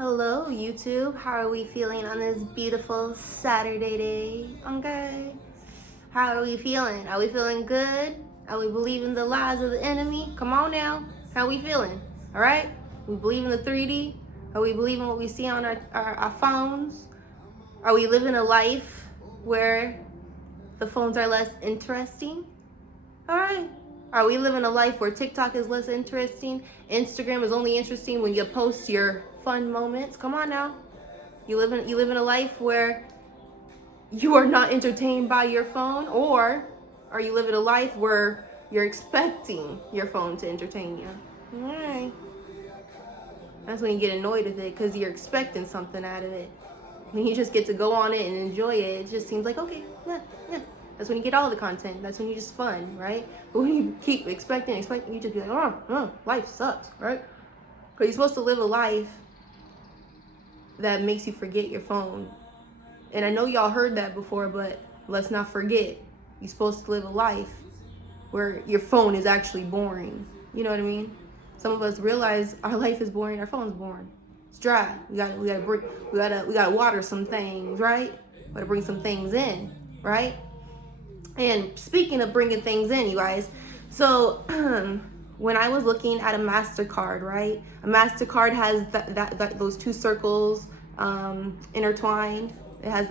Hello, YouTube. How are we feeling on this beautiful Saturday day? Okay. How are we feeling? Are we feeling good? Are we believing the lies of the enemy? Come on now. How are we feeling? All right? We believe in the 3D? Are we believing what we see on our phones? Are we living a life where the phones are less interesting? All right. Are we living a life where TikTok is less interesting? Instagram is only interesting when you post your fun moments? Come on now. You live in a life where you are not entertained by your phone, or are you living a life where you're expecting your phone to entertain you? All right. That's when you get annoyed with it because you're expecting something out of it. When you just get to go on it and enjoy it, it just seems like, okay, yeah, yeah. That's when you get all the content. That's when you're just fun, right? But when you keep expecting, you just be like, life sucks, right? Because you're supposed to live a life that makes you forget your phone. And I know y'all heard that before, but let's not forget, you're supposed to live a life where your phone is actually boring. You know what I mean? Some of us realize our life is boring, our phone's boring. It's dry. We gotta water some things, right? We gotta bring some things in, right? And speaking of bringing things in, you guys, so when I was looking at a MasterCard, right? A MasterCard has those two circles intertwined. It has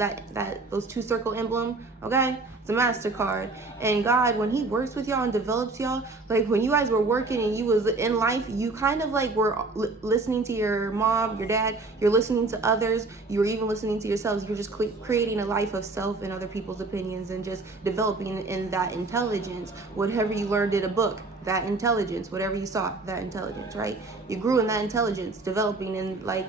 those two circle emblem, okay? It's a MasterCard. And God, when he works with y'all and develops y'all, like when you guys were working and you was in life, you kind of like were listening to your mom, your dad, you're listening to others, you were even listening to yourselves. You're just creating a life of self and other people's opinions and just developing in that intelligence. Whatever you learned in a book, that intelligence, whatever you saw, that intelligence, right? You grew in that intelligence, developing in like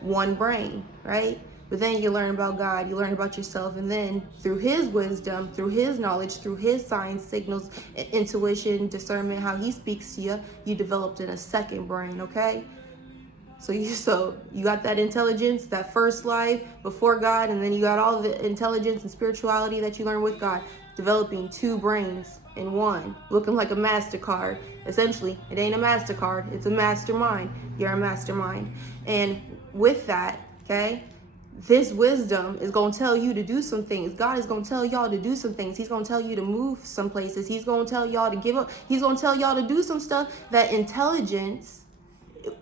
one brain, right? But then you learn about God, you learn about yourself, and then through his wisdom, through his knowledge, through his signs, signals, intuition, discernment, how he speaks to you, you developed in a second brain, okay? So you got that intelligence, that first life before God, and then you got all the intelligence and spirituality that you learn with God, developing two brains in one, looking like a MasterCard. Essentially, it ain't a MasterCard, it's a mastermind. You're a mastermind. And with that, okay, this wisdom is going to tell you to do some things. God is going to tell y'all to do some things. He's going to tell you to move some places. He's going to tell y'all to give up. He's going to tell y'all to do some stuff that intelligence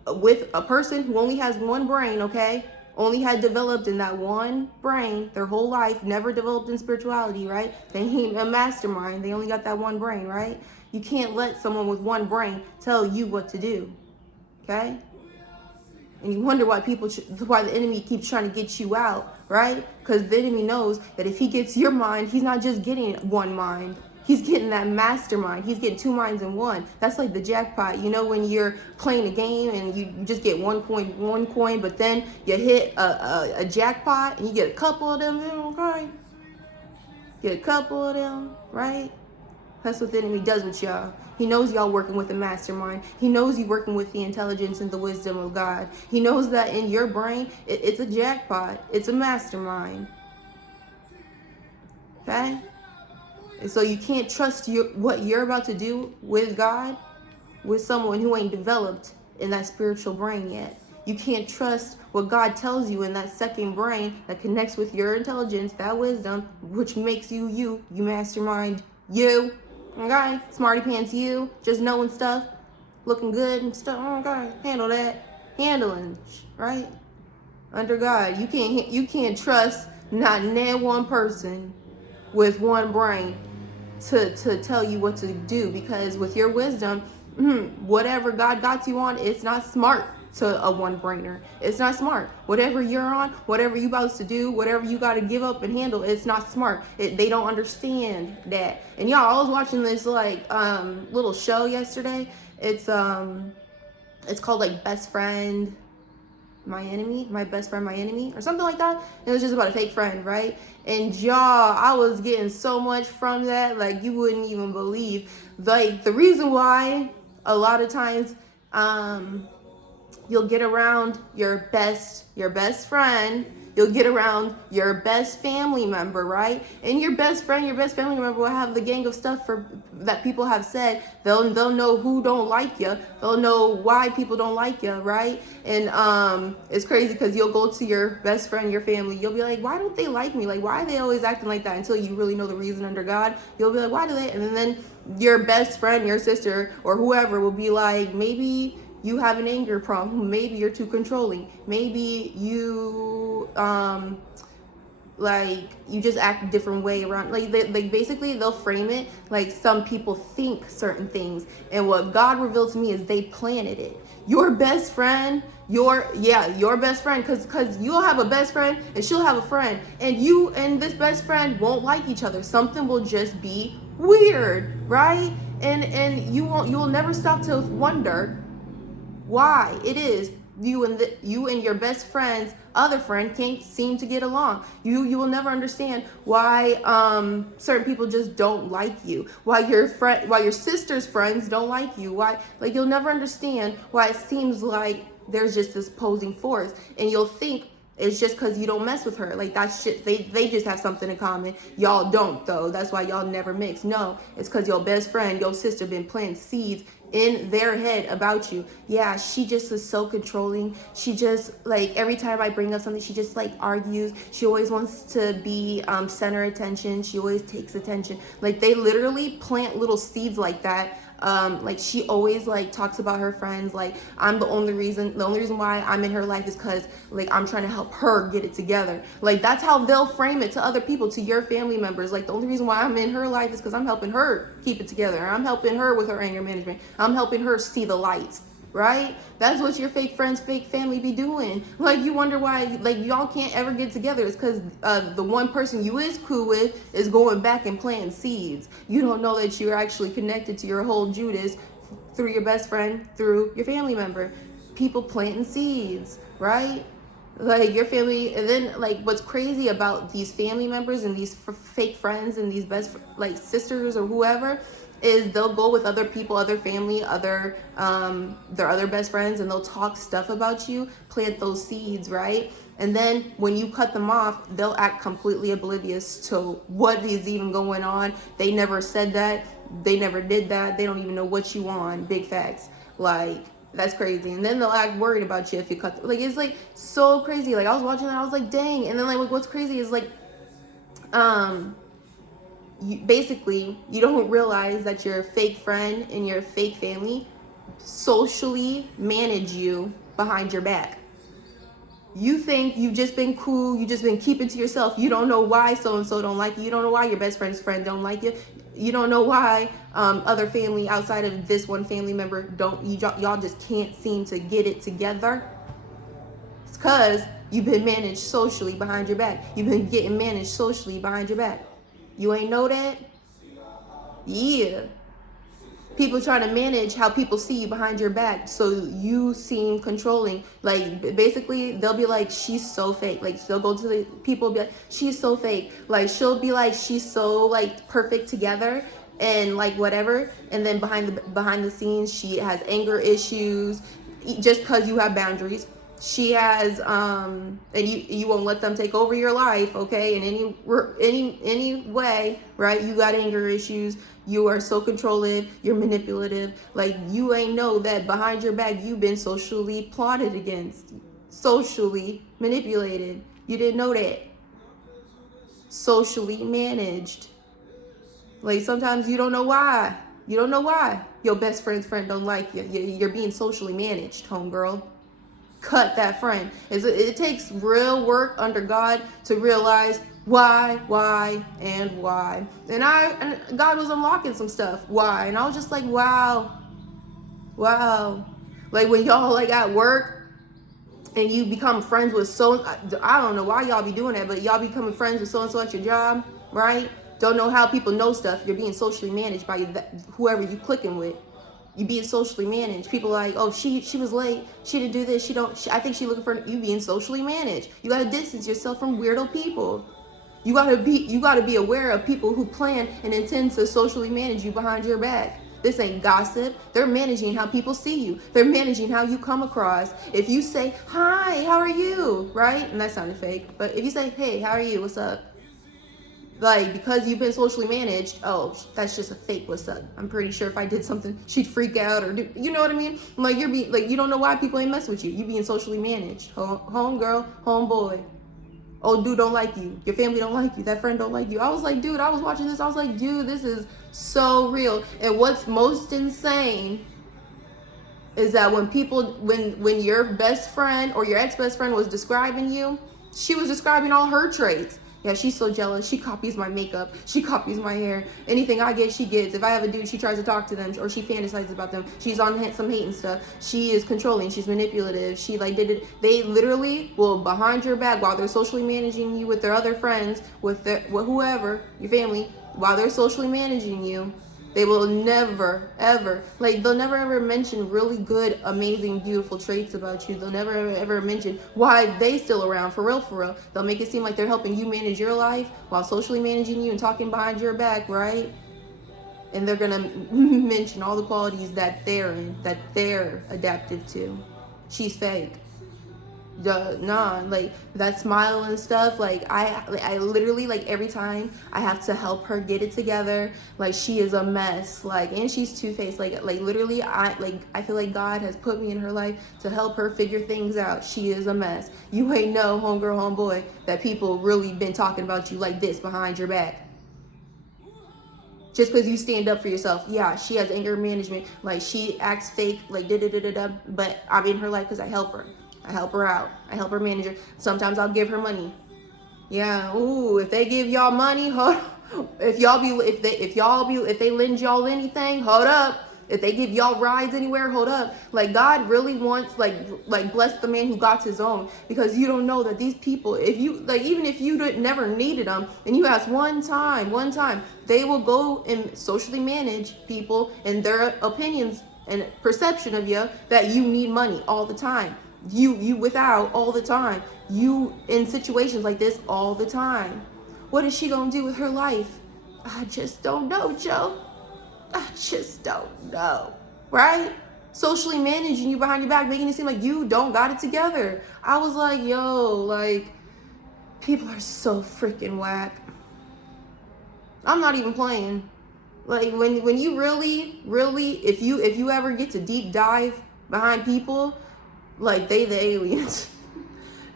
with a person who only has one brain, okay, only had developed in that one brain their whole life, never developed in spirituality, right? They ain't a mastermind. They only got that one brain, right? You can't let someone with one brain tell you what to do, okay? And you wonder why why the enemy keeps trying to get you out, right? Because the enemy knows that if he gets your mind, he's not just getting one mind. He's getting that mastermind. He's getting two minds in one. That's like the jackpot. You know when you're playing a game and you just get one coin, but then you hit a jackpot and you get a couple of them, okay? Get a couple of them, right? That's what the enemy does with y'all. He knows y'all working with a mastermind. He knows you working with the intelligence and the wisdom of God. He knows that in your brain, it's a jackpot. It's a mastermind. Okay? And so you can't trust what you're about to do with God with someone who ain't developed in that spiritual brain yet. You can't trust what God tells you in that second brain that connects with your intelligence, that wisdom, which makes you mastermind, you. Okay, smarty pants, you just knowing stuff, looking good and stuff. Okay, handle that, handling, right? Under God, you can't trust not one person with one brain to tell you what to do, because with your wisdom, whatever God got you on, it's not smart to a one-brainer. It's not smart. Whatever you're on, whatever you about to do, whatever you got to give up and handle, it's not smart. They don't understand that. And y'all, I was watching this like little show yesterday. It's called like Best Friend My Enemy, My Best Friend My Enemy, or something like that. It was just about a fake friend, right? And y'all, I was getting so much from that, like you wouldn't even believe. Like the reason why a lot of times you'll get around your best friend, You'll get around your best family member, right? And your best friend, your best family member will have the gang of stuff for that people have said. They'll know who don't like you. They'll know why people don't like you, right? And it's crazy because you'll go to your best friend, your family. You'll be like, why don't they like me? Like, why are they always acting like that? Until you really know the reason under God. You'll be like, why do they? And then your best friend, your sister, or whoever will be like, maybe you have an anger problem. Maybe you're too controlling. Maybe you like you just act a different way around. Like basically they'll frame it like some people think certain things, and what God revealed to me is they planted it. Your best friend, your best friend, because you'll have a best friend and she'll have a friend, and you and this best friend won't like each other. Something will just be weird, right? And you'll never stop to wonder why it is you and your best friend's other friend can't seem to get along. You will never understand why certain people just don't like you. Why your sister's friends don't like you. Why, like, you'll never understand why it seems like there's just this opposing force, and you'll think it's just because you don't mess with her. Like, that shit, they just have something in common. Y'all don't, though. That's why y'all never mix. No, it's because your best friend, your sister, been planting seeds in their head about you. Yeah, she just is so controlling. She just, like, every time I bring up something, she just, like, argues. She always wants to be center attention. She always takes attention. Like, they literally plant little seeds like that. Like, she always, like, talks about her friends. Like, the only reason why I'm in her life is because, like, I'm trying to help her get it together. Like, that's how they'll frame it to other people, to your family members. Like, the only reason why I'm in her life is because I'm helping her keep it together. I'm helping her with her anger management. I'm helping her see the lights. Right? That's what your fake friends, fake family be doing. Like, you wonder why, like, y'all can't ever get together. It's because the one person you is cool with is going back and planting seeds. You don't know that you're actually connected to your whole Judas through your best friend, through your family member. People planting seeds, right? Like, your family. And then, like, what's crazy about these family members and these fake friends and these best, like, sisters or whoever, is they'll go with other people, other family, their other best friends, and they'll talk stuff about you, plant those seeds, right? And then when you cut them off, they'll act completely oblivious to what is even going on. They never said that. They never did that. They don't even know what you on. Big facts. Like, that's crazy. And then they'll act worried about you if you cut. Like, it's, like, so crazy. Like, I was watching that, I was like, dang. And then, like, what's crazy is, like, basically, you don't realize that your fake friend and your fake family socially manage you behind your back. You think you've just been cool, you just been keeping to yourself. You don't know why so-and-so don't like you. You don't know why your best friend's friend don't like you. You don't know why other family outside of this one family member y'all just can't seem to get it together. It's because you've been managed socially behind your back. You've been getting managed socially behind your back. You ain't know that? Yeah. People trying to manage how people see you behind your back, so you seem controlling. Like, basically, they'll be like, she's so fake. Like, they'll go to the people, be like, she's so fake. Like, she'll be like, she's so, like, perfect together and, like, whatever. And then behind the scenes, she has anger issues just because you have boundaries. She has and you won't let them take over your life, okay, in any way, right? You got anger issues. You are so controlling. You're manipulative. Like, you ain't know that behind your back you've been socially plotted against, socially manipulated. You didn't know that. Socially managed. Like, sometimes you don't know why. You don't know why your best friend's friend don't like you. You're being socially managed, homegirl. Cut that friend. It takes real work under God to realize why. And God was unlocking some stuff. Why? And I was just like, wow. Like, when y'all, like, at work and you become friends with I don't know why y'all be doing that, but y'all becoming friends with so-and-so at your job, right? Don't know how people know stuff. You're being socially managed by whoever you clicking with. You being socially managed. People are like, oh, she was late. She didn't do this. I think she looking for you. Being socially managed. You gotta distance yourself from weirdo people. You gotta be aware of people who plan and intend to socially manage you behind your back. This ain't gossip. They're managing how people see you. They're managing how you come across. If you say, hi, how are you? Right? And that sounded fake. But if you say, hey, how are you? What's up? Like, because you've been socially managed, oh, that's just a fake what's up. I'm pretty sure if I did something, she'd freak out or do, you know what I mean? Like, you're being, like, you don't know why people ain't mess with you. You being socially managed. Home girl, home boy. Oh, dude don't like you. Your family don't like you. That friend don't like you. I was like, dude, I was watching this. I was like, dude, this is so real. And what's most insane is that when your best friend or your ex-best friend was describing you, she was describing all her traits. Yeah, she's so jealous. She copies my makeup. She copies my hair. Anything I get, she gets. If I have a dude, she tries to talk to them or she fantasizes about them. She's on some hating stuff. She is controlling. She's manipulative. She like did it. They literally will behind your back while they're socially managing you with their other friends, with whoever, your family, while they're socially managing you. They will never, ever, like, they'll never, ever mention really good, amazing, beautiful traits about you. They'll never, ever mention why they still around, for real, for real. They'll make it seem like they're helping you manage your life while socially managing you and talking behind your back, right? And they're going to mention all the qualities that they're adaptive to. She's fake. Like that smile and stuff, like I literally, like, every time I have to help her get it together, like, she is a mess, like, and she's two-faced, like literally I feel like God has put me in her life to help her figure things out. She is a mess. You ain't know, homegirl, homeboy, that people really been talking about you like this behind your back. Just because you stand up for yourself. Yeah, she has anger management, like, she acts fake, like, but I'm in her life because I help her. I help her out. I help her manage her. Sometimes I'll give her money. Yeah. Ooh, if they give y'all money, if they lend y'all anything, hold up. If they give y'all rides anywhere, hold up. Like, God really wants, like bless the man who got his own, because you don't know that these people, if you, like, even if you never needed them and you ask one time, they will go and socially manage people and their opinions and perception of you that you need money all the time. You without all the time. You in situations like this all the time. What is she gonna do with her life? I just don't know, Joe. I just don't know. Right? Socially managing you behind your back, making it seem like you don't got it together. I was like, yo, like, people are so freaking whack. I'm not even playing. Like, when you really, if you ever get to deep dive behind people, like, they the aliens.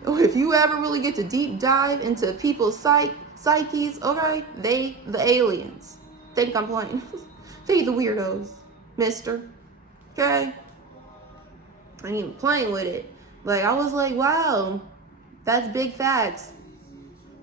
If you ever really get to deep dive into people's psyches, okay, they the aliens. Think I'm playing. They the weirdos, mister. Okay? I ain't even playing with it. Like, I was like, wow, that's big facts.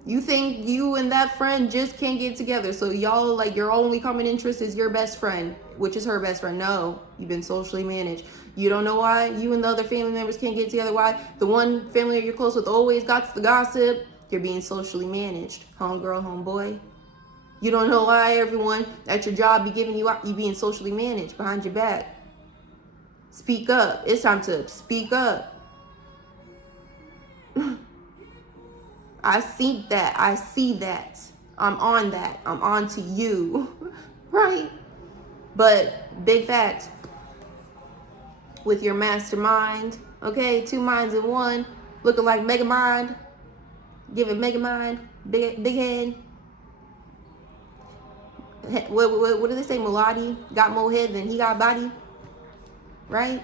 You think you and that friend just can't get together, so y'all, like, your only common interest is your best friend, which is her best friend. No, you've been socially managed. You don't know why you and the other family members can't get together, why the one family that you're close with always got the gossip. You're being socially managed, homegirl, homeboy. You don't know why everyone at your job be giving you out, you being socially managed behind your back. Speak up. It's time to speak up. I see that. I'm on that. I'm on to you. Right? But big facts. With your mastermind. Okay? 2 minds in one. Looking like Megamind. Give it Megamind. Big head. What do they say? Mulati got more head than he got body. Right?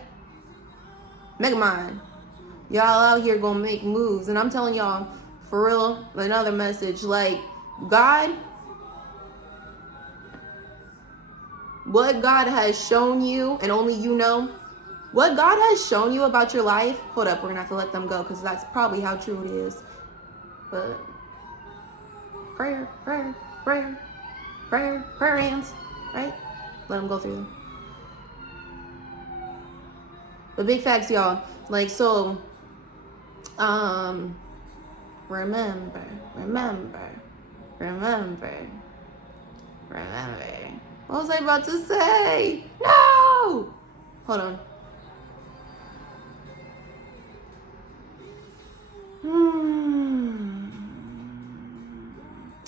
Megamind. Y'all out here gonna make moves. And I'm telling y'all, for real, another message. Like, God, what God has shown you, and only you know, what God has shown you about your life. Hold up, we're gonna have to let them go, because that's probably how true it is. But prayer hands, right? Let them go through them. But big facts, y'all. Like, so, remember. What was I about to say? No! Hold on.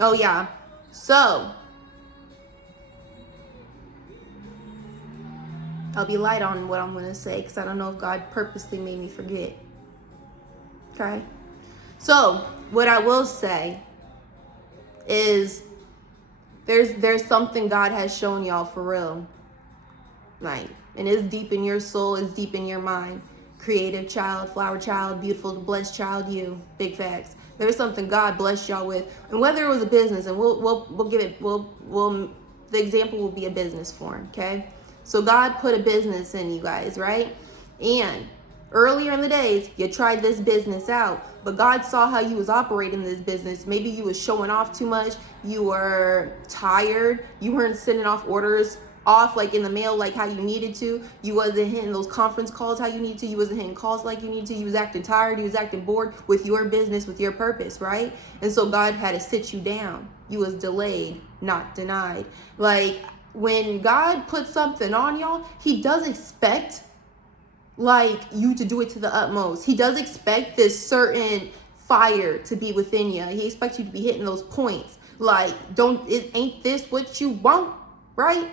Oh, yeah. So, I'll be light on what I'm going to say because I don't know if God purposely made me forget. Okay? So, what I will say is there's something God has shown y'all for real. Like, and it's deep in your soul, it's deep in your mind. Creative child, flower child, beautiful, blessed child, you. Big facts. There's something God blessed y'all with. And whether it was a business, and we'll give it, the example will be a business form, okay? So God put a business in you guys, right? And earlier in the days, you tried this business out, but God saw how you was operating this business. Maybe you was showing off too much. You were tired. You weren't sending off orders off like in the mail like how you needed to. You wasn't hitting those conference calls how you need to. You wasn't hitting calls like you need to. You was acting tired. You was acting bored with your business, with your purpose, right? And so God had to sit you down. You was delayed, not denied. Like, when God puts something on y'all, he does expect like you to do it to the utmost. He does expect this certain fire to be within you. He expects you to be hitting those points. Like, ain't this what you want, right?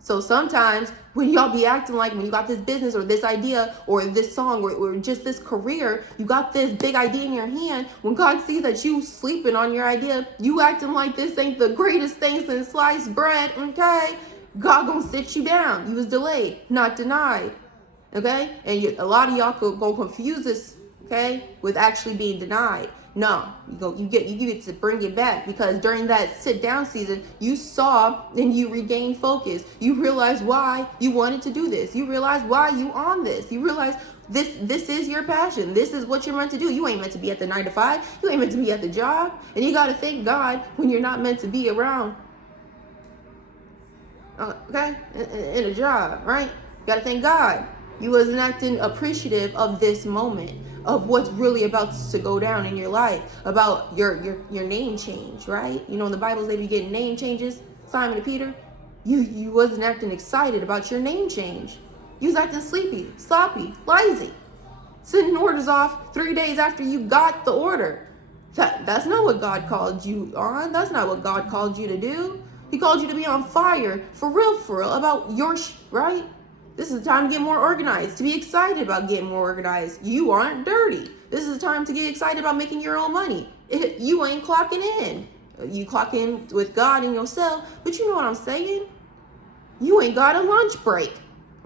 So sometimes when y'all be acting like, when you got this business or this idea or this song or just this career, you got this big idea in your hand. When God sees that you sleeping on your idea, you acting like this ain't the greatest thing since sliced bread, okay? God gonna sit you down. You was delayed, not denied, okay? And a lot of y'all could go confuse this, okay, with actually being denied. No, you get to bring it back, because during that sit down season, you saw and you regained focus. You realized why you wanted to do this. You realized why you on this. You realized this is your passion. This is what you're meant to do. You ain't meant to be at the 9 to 5. You ain't meant to be at the job. And you got to thank God when you're not meant to be around, okay, in a job, right? You got to thank God. You wasn't acting appreciative of this moment, of what's really about to go down in your life, about your name change, right? You know, in the Bible, they be getting name changes. Simon and Peter, you wasn't acting excited about your name change. You was acting sleepy, sloppy, lazy, sending orders off 3 days after you got the order. That's not what God called you on. That's not what God called you to do. He called you to be on fire, for real, about your right? This is the time to get more organized, to be excited about getting more organized. You aren't dirty. This is the time to get excited about making your own money. You ain't clocking in. You clock in with God and yourself, but you know what I'm saying? You ain't got a lunch break,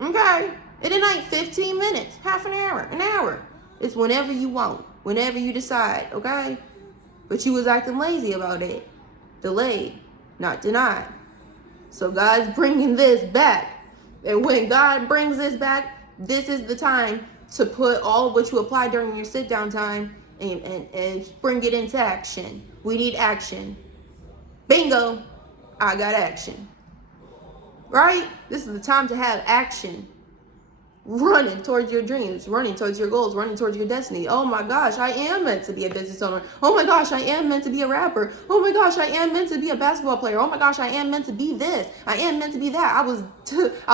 okay? It ain't 15 minutes, half an hour. It's whenever you want, whenever you decide, okay? But you was acting lazy about it. Delayed, not denied. So God's bringing this back. And when God brings this back, this is the time to put all what you applied during your sit down time and bring it into action. We need action. Bingo, I got action. Right? This is the time to have action. Running towards your dreams, running towards your goals, running towards your destiny. Oh my gosh, I am meant to be a business owner. Oh my gosh, I am meant to be a rapper. Oh my gosh, I am meant to be a basketball player. Oh my gosh, I am meant to be this. I am meant to be that. I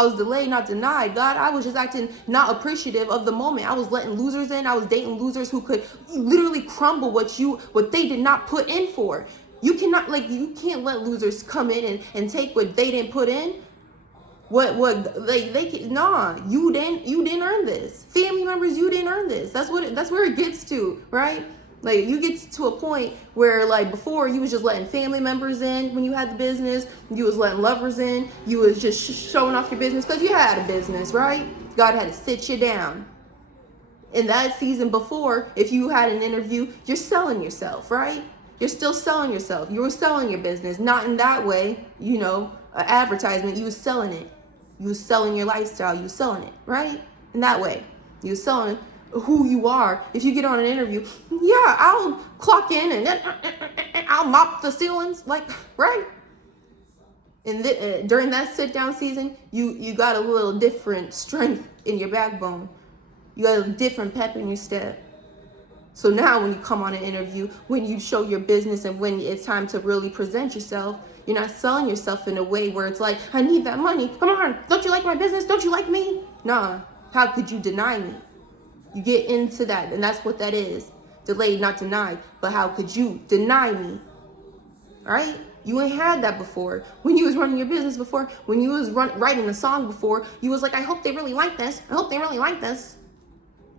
was delayed, not denied. God, I was just acting not appreciative of the moment. I was letting losers in. I was dating losers who could literally crumble what they did not put in for. You can't let losers come in and take what they didn't put in. You didn't earn this. Family members, you didn't earn this. That's where it gets to, right? Like, you get to a point where, like, before you was just letting family members in when you had the business. You was letting lovers in. You was just showing off your business because you had a business, right? God had to sit you down. In that season before, if you had an interview, you're selling yourself, right? You're still selling yourself. You were selling your business. Not in that way, advertisement. You was selling it. You was selling your lifestyle. You was selling it, right? In that way. You was selling who you are. If you get on an interview, yeah, I'll clock in and I'll mop the ceilings, like, right? And during that sit down season, you got a little different strength in your backbone. You got a different pep in your step. So now when you come on an interview, when you show your business and when it's time to really present yourself, you're not selling yourself in a way where it's like, I need that money. Come on. Don't you like my business? Don't you like me? Nah. How could you deny me? You get into that, and that's what that is. Delayed, not denied. But how could you deny me? Right? You ain't had that before. When you was running your business before, when you was writing a song before, you was like, I hope they really like this. I hope they really like this.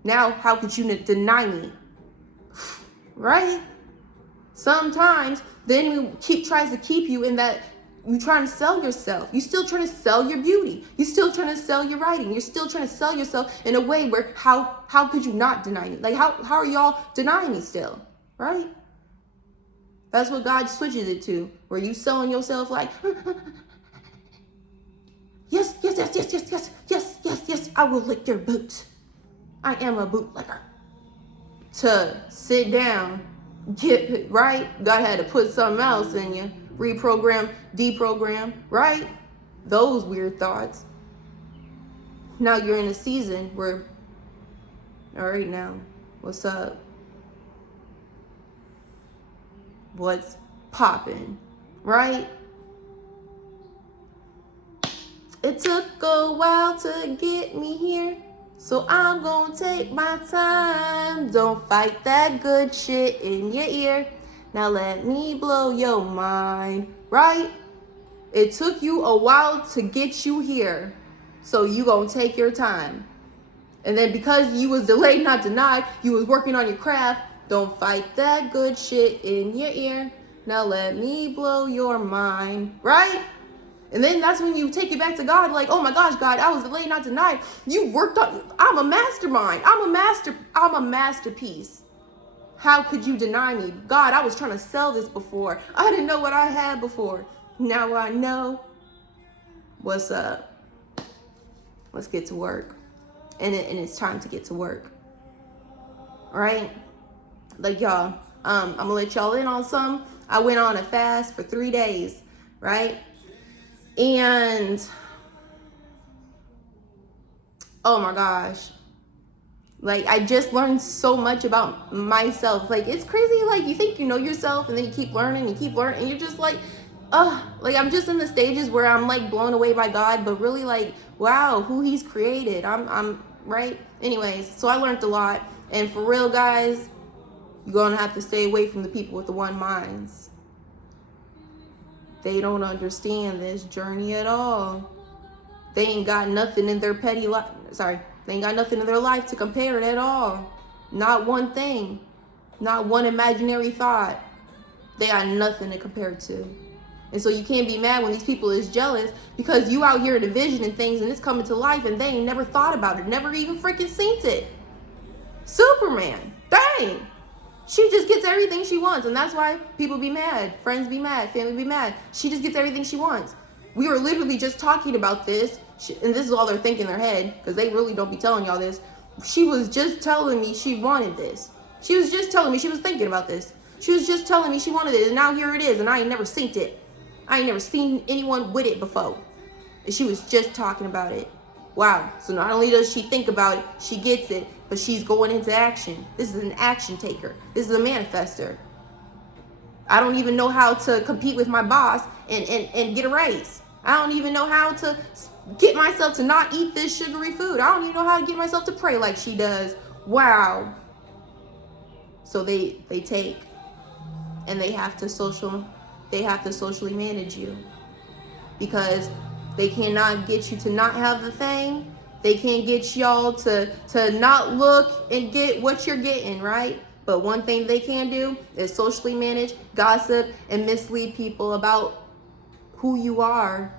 Now, how could you deny me? Right? Sometimes the enemy tries to keep you in that you're trying to sell yourself. You're still trying to sell your beauty. You're still trying to sell your writing. You're still trying to sell yourself in a way where how could you not deny me? Like how are y'all denying me still? Right? That's what God switches it to, where you selling yourself like, yes, I will lick your boot. I am a bootlicker. To sit down, get right. God had to put something else in you, reprogram, deprogram, right? Those weird thoughts. Now you're in a season where, all right, now, what's up? What's popping, right? It took a while to get me here, so I'm gonna take my time. Don't fight that good shit in your ear. Now let me blow your mind, right? It took you a while to get you here, so you gonna take your time. And then because you was delayed, not denied, you was working on your craft. Don't fight that good shit in your ear. Now let me blow your mind, right? And then that's when you take it back to God, like, oh my gosh, God, I was delayed, not denied. You worked on, I'm a mastermind. I'm a masterpiece. How could you deny me? God, I was trying to sell this before. I didn't know what I had before. Now I know. What's up? Let's get to work. And it's time to get to work. All right? Like y'all, I'm gonna let y'all in on some. I went on a fast for 3 days, right? And oh my gosh, like I just learned so much about myself. Like it's crazy. Like you think you know yourself, and then you keep learning, and you're just like, like I'm just in the stages where I'm like blown away by God, but really like, wow, who He's created. I'm right. Anyways, so I learned a lot, and for real, guys. You're going to have to stay away from the people with the one minds. They don't understand this journey at all. They ain't got nothing in their petty life. Sorry. They ain't got nothing in their life to compare it at all. Not one thing. Not one imaginary thought. They got nothing to compare it to. And so you can't be mad when these people is jealous because you out here in the vision and things and it's coming to life and they ain't never thought about it. Never even freaking seen it. Superman. Dang. She just gets everything she wants, and that's why people be mad, friends be mad, family be mad. She just gets everything she wants. We were literally just talking about this, and this is all they're thinking in their head, because they really don't be telling y'all this. She was just telling me she wanted this. She was just telling me she was thinking about this. She was just telling me she wanted it, and now here it is, and I ain't never seen it. I ain't never seen anyone with it before. And she was just talking about it. Wow. So not only does she think about it, she gets it, but she's going into action. This is an action taker. This is a manifester. I don't even know how to compete with my boss and get a raise. I don't even know how to get myself to not eat this sugary food. I don't even know how to get myself to pray like she does. Wow. So they take and they have to socially manage you because they cannot get you to not have the thing. They can't get y'all to not look and get what you're getting, right? But one thing they can do is socially manage, gossip, and mislead people about who you are.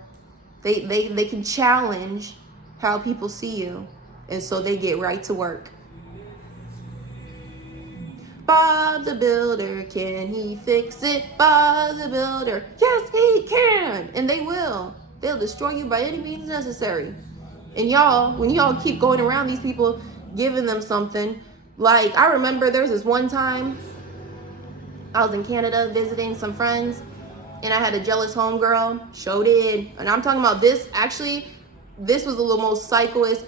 They can challenge how people see you. And so they get right to work. Bob the Builder, can he fix it? Bob the Builder, yes he can. And they will. They'll destroy you by any means necessary. And y'all, when y'all keep going around these people, giving them something, like I remember there was this one time I was in Canada visiting some friends, and I had a jealous homegirl. Sure did. And I'm talking about this. Actually, this was the most psychoist,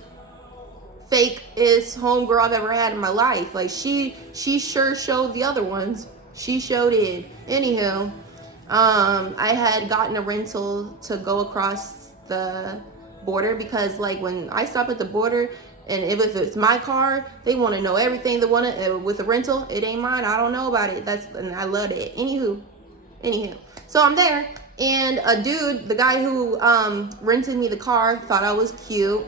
fake-ist homegirl I've ever had in my life. Like she sure showed the other ones. She sure did. Anywho, I had gotten a rental to go across the border because like when I stop at the border and if it's my car, they want to know everything. They want to with a rental. It ain't mine. I don't know about it. And I love it. Anywho, Anywho, so I'm there, and a dude, the guy who rented me the car, thought I was cute,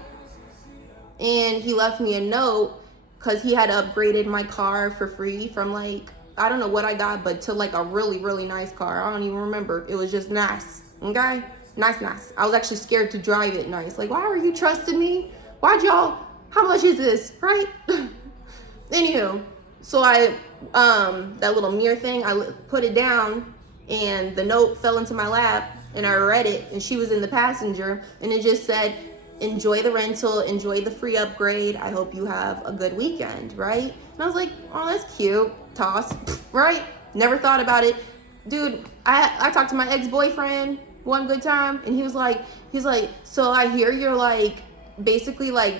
and he left me a note because he had upgraded my car for free from like, I don't know what I got, but to like a really, really nice car. I don't even remember. It was just nice. Okay? Nice. I was actually scared to drive it nice. Like, why are you trusting me? Why'd y'all, how much is this? Right? Anywho, so I, that little mirror thing, I put it down and the note fell into my lap and I read it and she was in the passenger and it just said, enjoy the rental, enjoy the free upgrade. I hope you have a good weekend, right? And I was like, oh, that's cute. Toss, right? Never thought about it. Dude, I talked to my ex-boyfriend one good time and he was like, so I hear you're like, basically like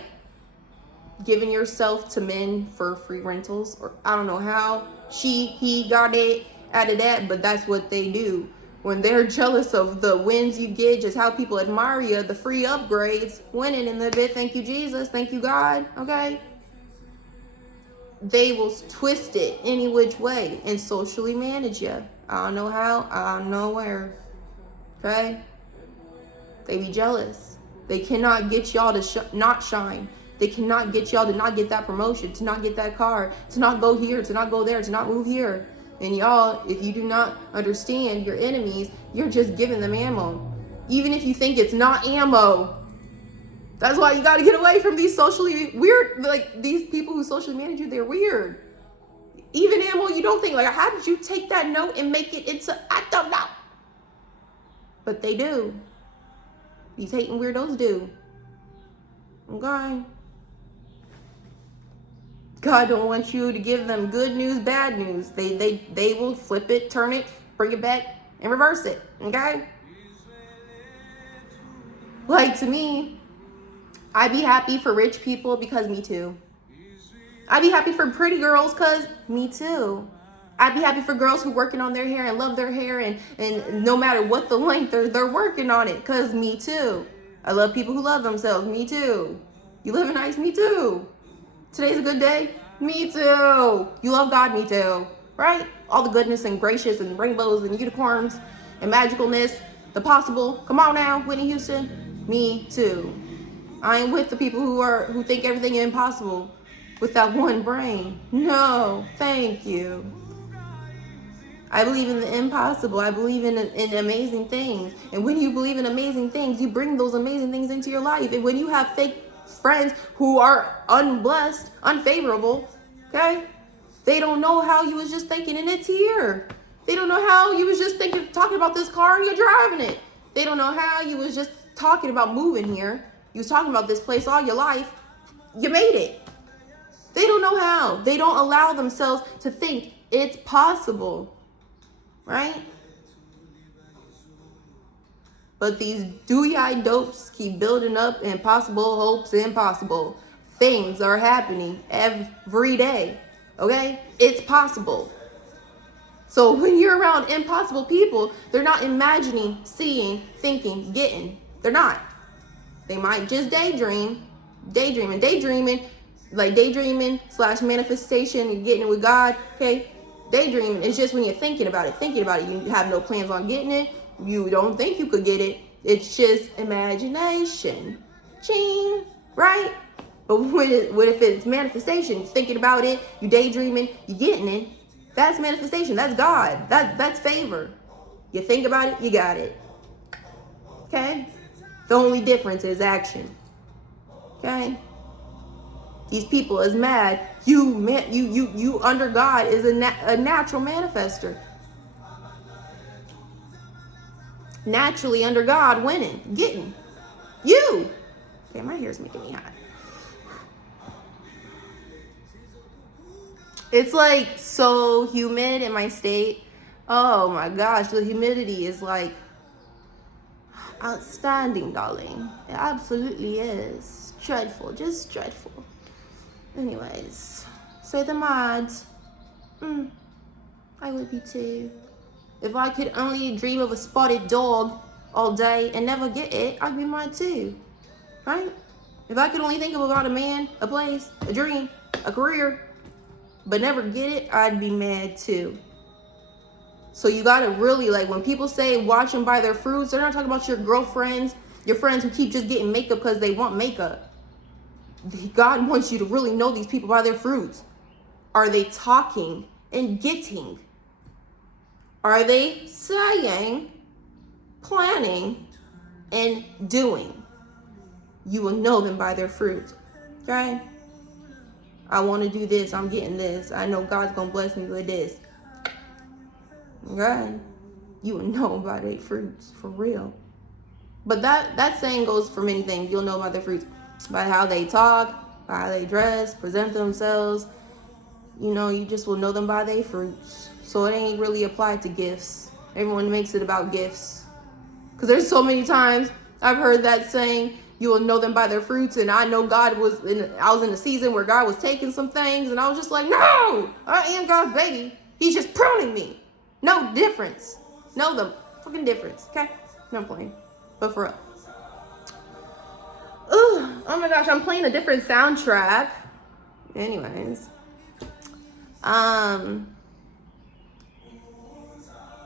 giving yourself to men for free rentals, or I don't know how he got it out of that, but that's what they do. When they're jealous of the wins you get, just how people admire you, the free upgrades, winning in the bit, thank you Jesus, thank you God, okay? They will twist it any which way and socially manage you. I don't know how, I don't know where, okay? They be jealous. They cannot get y'all to not shine. They cannot get y'all to not get that promotion, to not get that car, to not go here, to not go there, to not move here. And y'all, if you do not understand your enemies, you're just giving them ammo. Even if you think it's not ammo. That's why you got to get away from these socially weird, like these people who socially manage you, they're weird. Even ammo, you don't think, like, how did you take that note and make it into, I don't know. But they do. These hating weirdos do. Okay? God don't want you to give them good news, bad news. They will flip it, turn it, bring it back, and reverse it. Okay? Like, to me, I'd be happy for rich people because me too. I'd be happy for pretty girls because me too. I'd be happy for girls who working on their hair and love their hair and no matter what the length, they're working on it because me too. I love people who love themselves. Me too. You living nice? Me too. Today's a good day? Me too. You love God? Me too. Right? All the goodness and gracious and rainbows and unicorns and magicalness, the possible. Come on now, Whitney Houston. Me too. I ain't with the people who think everything is impossible with that one brain. No, thank you. I believe in the impossible. I believe in amazing things. And when you believe in amazing things, you bring those amazing things into your life. And when you have fake friends who are unblessed, unfavorable, okay? They don't know how you was just thinking and it's here. They don't know how you was just talking about this car and you're driving it. They don't know how you was just talking about moving here. You was talking about this place all your life. You made it. They don't know how. They don't allow themselves to think it's possible, right? But these dewy-eyed dopes keep building up impossible hopes, impossible. Things are happening every day, okay? It's possible. So when you're around impossible people, they're not imagining, seeing, thinking, getting. They're not. They might just daydreaming, like daydreaming / manifestation and getting it with God, okay? Daydreaming is just when you're thinking about it. You have no plans on getting it. You don't think you could get it. It's just imagination. Ching, right? But what if it's manifestation? Thinking about it, you daydreaming, you getting it. That's manifestation. That's God. That's favor. You think about it, you got it. Okay? The only difference is action. Okay? These people is mad. You under God is a natural manifester. Naturally under God, winning, getting. You. Okay, my hair's making me hot. It's like so humid in my state. Oh my gosh, the humidity is like outstanding, darling. It absolutely is. Dreadful, just dreadful. Anyways, say the mods. I would be too. If I could only dream of a spotted dog all day and never get it, I'd be mad too. Right? If I could only think about a man, a place, a dream, a career, but never get it, I'd be mad too. So you gotta really, like, when people say watch them by their fruits, they're not talking about your girlfriends, your friends who keep just getting makeup because they want makeup. God wants you to really know these people by their fruits. Are they talking and getting? Are they saying, planning, and doing? You will know them by their fruits. Okay? I want to do this. I'm getting this. I know God's going to bless me with this. Okay? You will know by their fruits. For real. But that saying goes for many things. You'll know by their fruits. By how they talk, by how they dress, present themselves. You know, you just will know them by their fruits. So it ain't really applied to gifts. Everyone makes it about gifts. Because there's so many times I've heard that saying, you will know them by their fruits. And I know I was in a season where God was taking some things. And I was just like, no, I am God's baby. He's just pruning me. No difference. Know the fucking difference. Okay? No, I'm playing. But for real. Ooh, oh my gosh, I'm playing a different soundtrack. Anyways.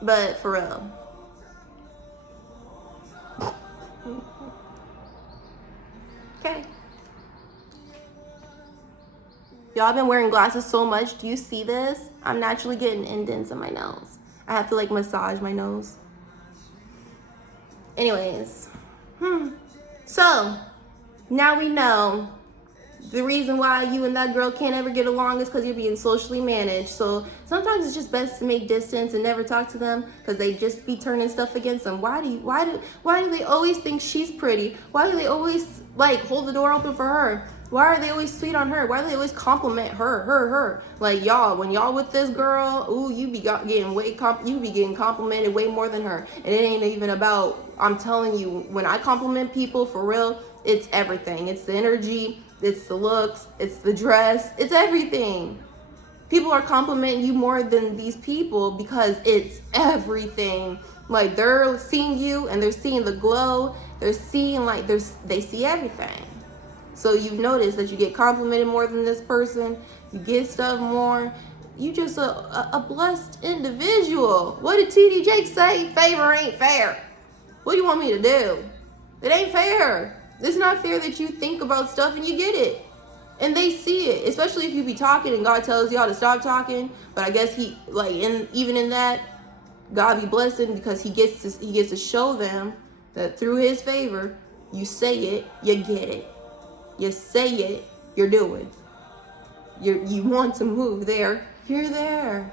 But for real. Okay. Y'all been wearing glasses so much. Do you see this? I'm naturally getting indents in my nose. I have to like massage my nose. Anyways. So, now we know the reason why you and that girl can't ever get along is because you're being socially managed. So sometimes it's just best to make distance and never talk to them because they just be turning stuff against them. Why do they always think she's pretty? Why do they always like hold the door open for her? Why are they always sweet on her? Why do they always compliment her? Like y'all, when y'all with this girl, ooh, you be getting complimented way more than her. And it ain't even about. I'm telling you, when I compliment people for real, it's everything. It's the energy. It's the looks, it's the dress, it's everything. People are complimenting you more than these people because it's everything. Like they're seeing you and they're seeing the glow. They're seeing like they see everything. So you've noticed that you get complimented more than this person. You get stuff more. You just a blessed individual. What did TD Jakes say? Favor ain't fair. What do you want me to do? It ain't fair. It's not fair that you think about stuff and you get it. And they see it. Especially if you be talking and God tells y'all to stop talking. But I guess even in that, God be blessing because he gets to show them that through his favor, you say it, you get it. You say it, you're doing. You want to move there, you're there.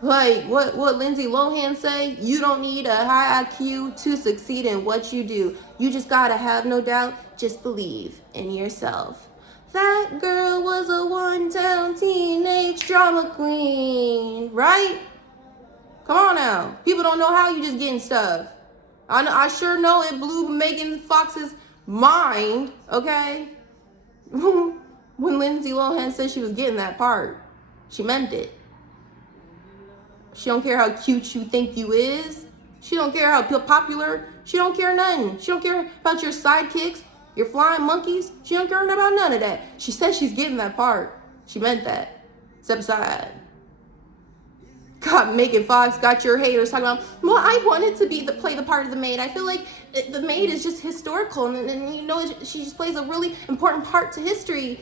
Like what Lindsay Lohan say, you don't need a high IQ to succeed in what you do. You just gotta have no doubt, just believe in yourself. That girl was a one-town teenage drama queen, right? Come on now. People don't know how you just getting stuff. I sure know it blew Megan Fox's mind, okay? When Lindsay Lohan said she was getting that part, she meant it. She don't care how cute you think you is. She don't care how popular. She don't care nothing. She don't care about your sidekicks, your flying monkeys. She don't care about none of that. She said she's getting that part. She meant that. Step aside. God, Megan Fox got your haters talking about, well, I wanted to play the part of the maid. I feel like the maid is just historical, and you know, she just plays a really important part to history.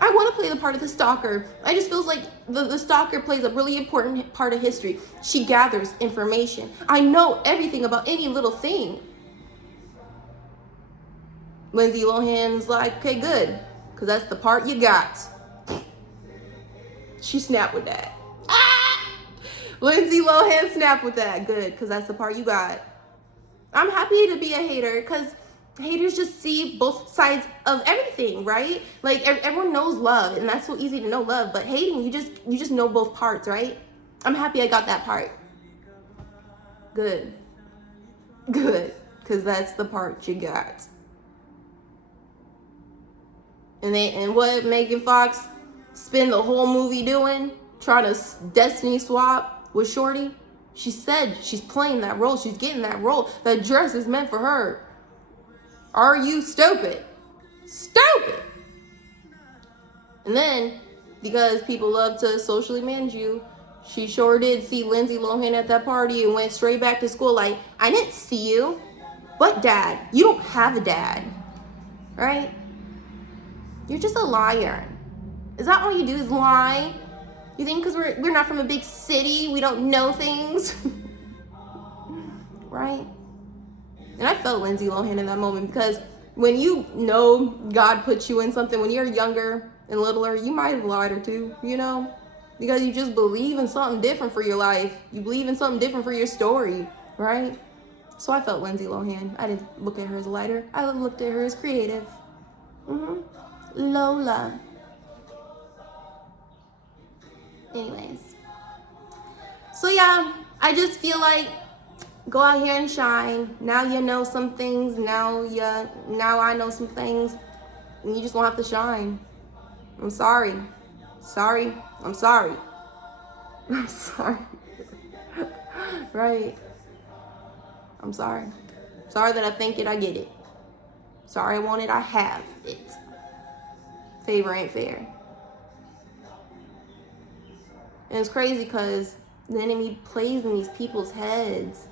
I want to play the part of the stalker. I just feels like the stalker plays a really important part of history. She gathers information. I know everything about any little thing. Lindsay Lohan's like, okay, good, because that's the part you got. She snapped with that. Lindsay Lohan snapped with that. Good, because that's the part you got. I'm happy to be a hater, because haters just see both sides of everything, right? Like everyone knows love, and that's so easy to know love. But hating, you just know both parts, right? I'm happy I got that part. Good, because that's the part you got. And what Megan Fox spend the whole movie doing, trying to destiny swap with Shorty. She said she's playing that role. She's getting that role. That dress is meant for her. Are you stupid? Stupid. And then because people love to socially manage you. She sure did see Lindsay Lohan at that party and went straight back to school like, I didn't see you. What dad? You don't have a dad, right? You're just a liar. Is that all you do is lie? You think because we're not from a big city, we don't know things? Right? And I felt Lindsay Lohan in that moment, because when you know God put you in something, when you're younger and littler, you might have lied or two, you know? Because you just believe in something different for your life. You believe in something different for your story, right? So I felt Lindsay Lohan. I didn't look at her as a lighter. I looked at her as creative. Lola. Anyways. So yeah, I just feel like go out here and shine. Now you know some things. Now I know some things. And you just won't have to shine. I'm sorry. Sorry. I'm sorry. I'm sorry. Right. I'm sorry. Sorry that I think it, I get it. Sorry I want it, I have it. Favor ain't fair. And it's crazy because the enemy plays in these people's heads.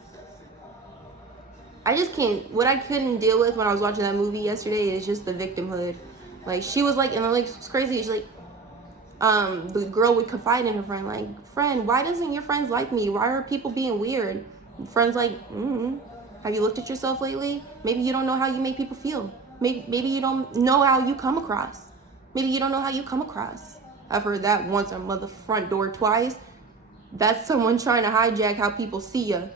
I just can't, what I couldn't deal with when I was watching that movie yesterday is just the victimhood. Like, she was like, and like, it's crazy, she's like, the girl would confide in her friend, like, friend, why doesn't your friends like me? Why are people being weird? Friend's like, have you looked at yourself lately? Maybe you don't know how you make people feel. Maybe you don't know how you come across. Maybe you don't know how you come across. I've heard that once on the front door twice. That's someone trying to hijack how people see you,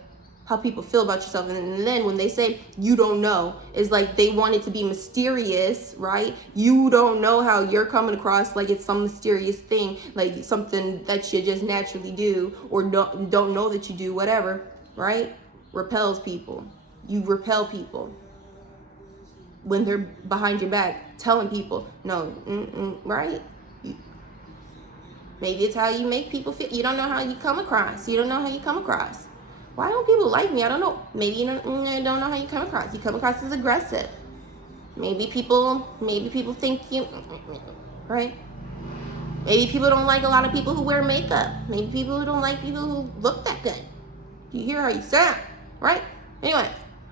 how people feel about yourself. And then when they say you don't know, it's like they want it to be mysterious, right? You don't know how you're coming across, like it's some mysterious thing, like something that you just naturally do or don't know that you do, whatever, right? Repels people. You repel people when they're behind your back telling people, no, right? Maybe it's how you make people feel. You don't know how you come across. You don't know how you come across. Why don't people like me? I don't know. Maybe you don't know how you come across. You come across as aggressive. Maybe people think you, right? Maybe people don't like a lot of people who wear makeup. Maybe people don't like people who look that good. You hear how you sound, right? Anyway,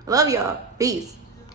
I love y'all. Peace.